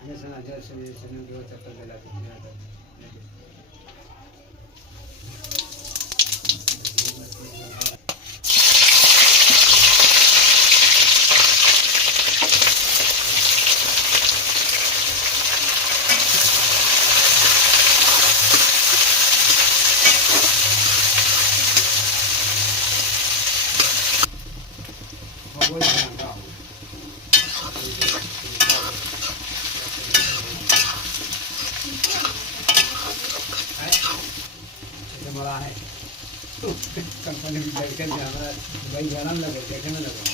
Biasanya aja senang juga cepat dilatihnya ada. मला आहे company विचार हमारा भाई जाना लगे देखने लगे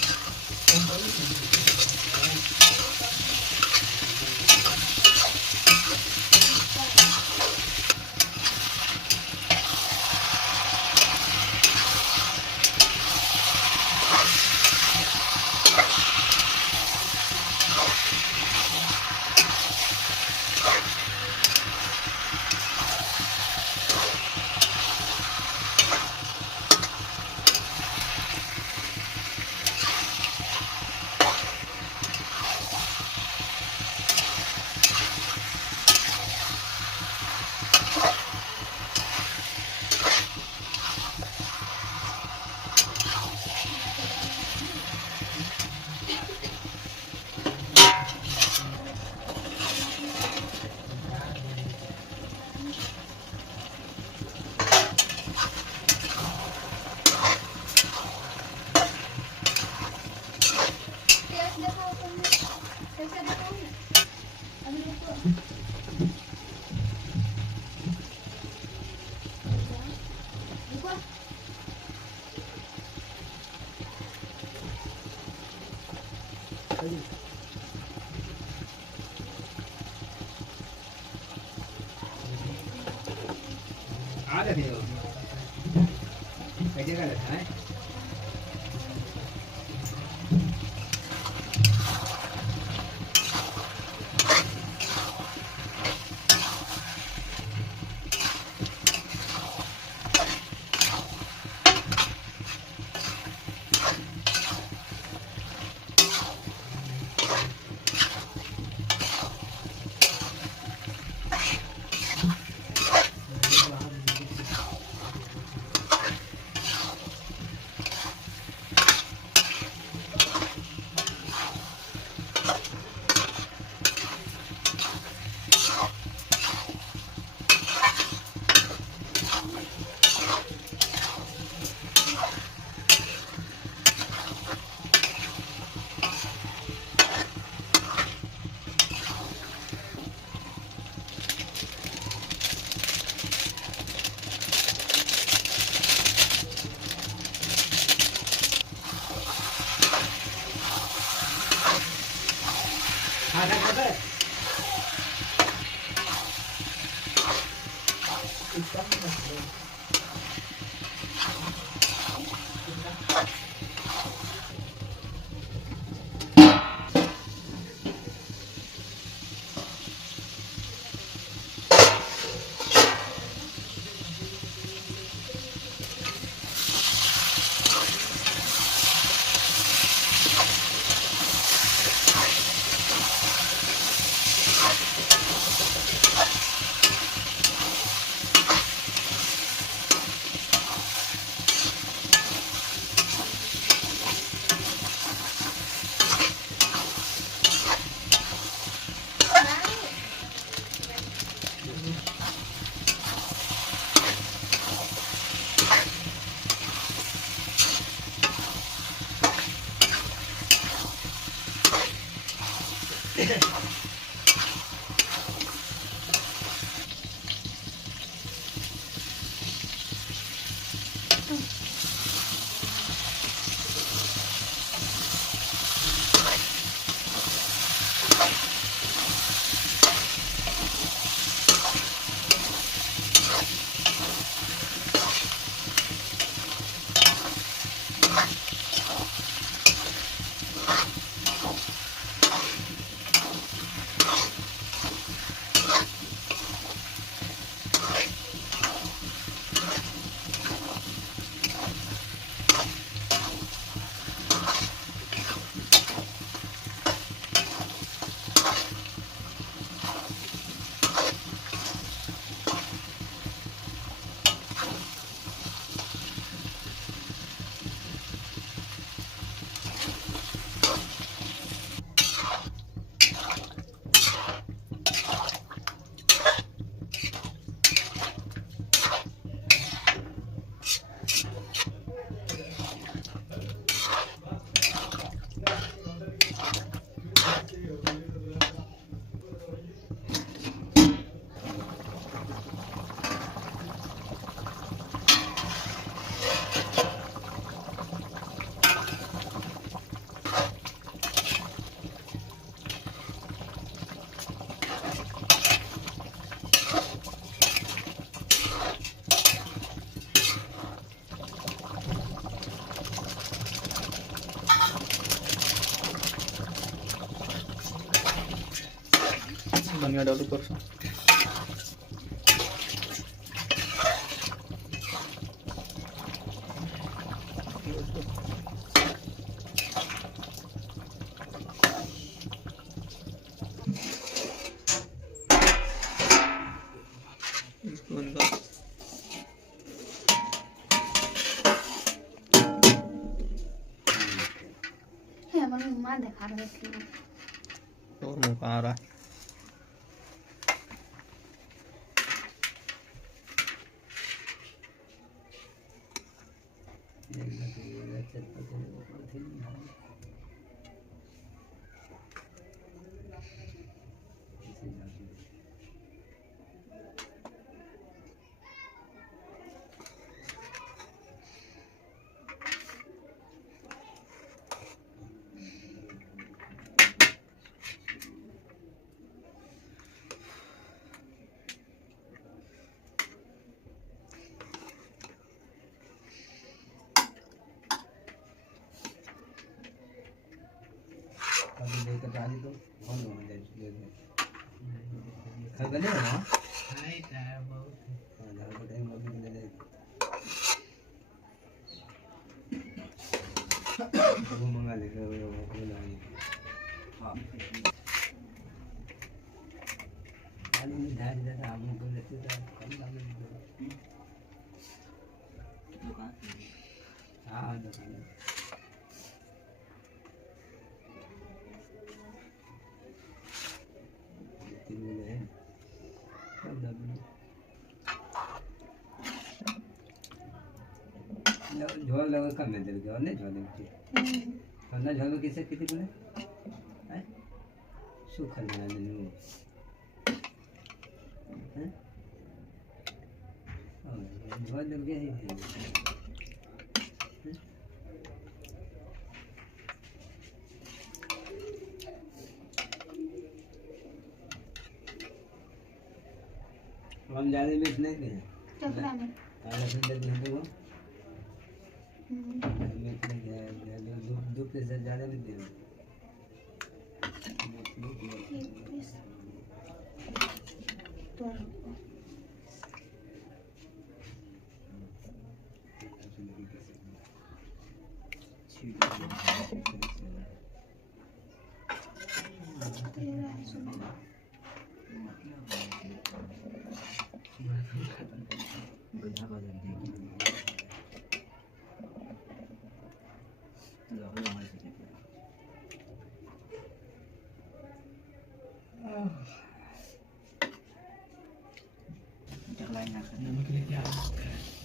ada dia kerja kan ada धनिया डालू ऊपर से। इसको अंदर माँ दिखा रहे थे और मुँह कहाँ आ रहा है। अभी लेकर डाली तो कौन होने दे खगले हो ना हाय तार बहुत हां ज्यादा टाइम अभी ले ले वो मंगा ले वो नहीं हां खाली में ढाल देता हम को लेते तो कम दाम में दुकान हां दुकान झोल लगा कम में दे और नहीं झोल में अन्ना झोल में किसे कितनी बोले हैं सूखल बना देने हैं और झोल लग गया है हम ज्यादा मिर्च नहीं दें चपड़ा में आधा घंटे दें तो मिर्च नहीं है दो पीस से ज़्यादा नहीं दें namakin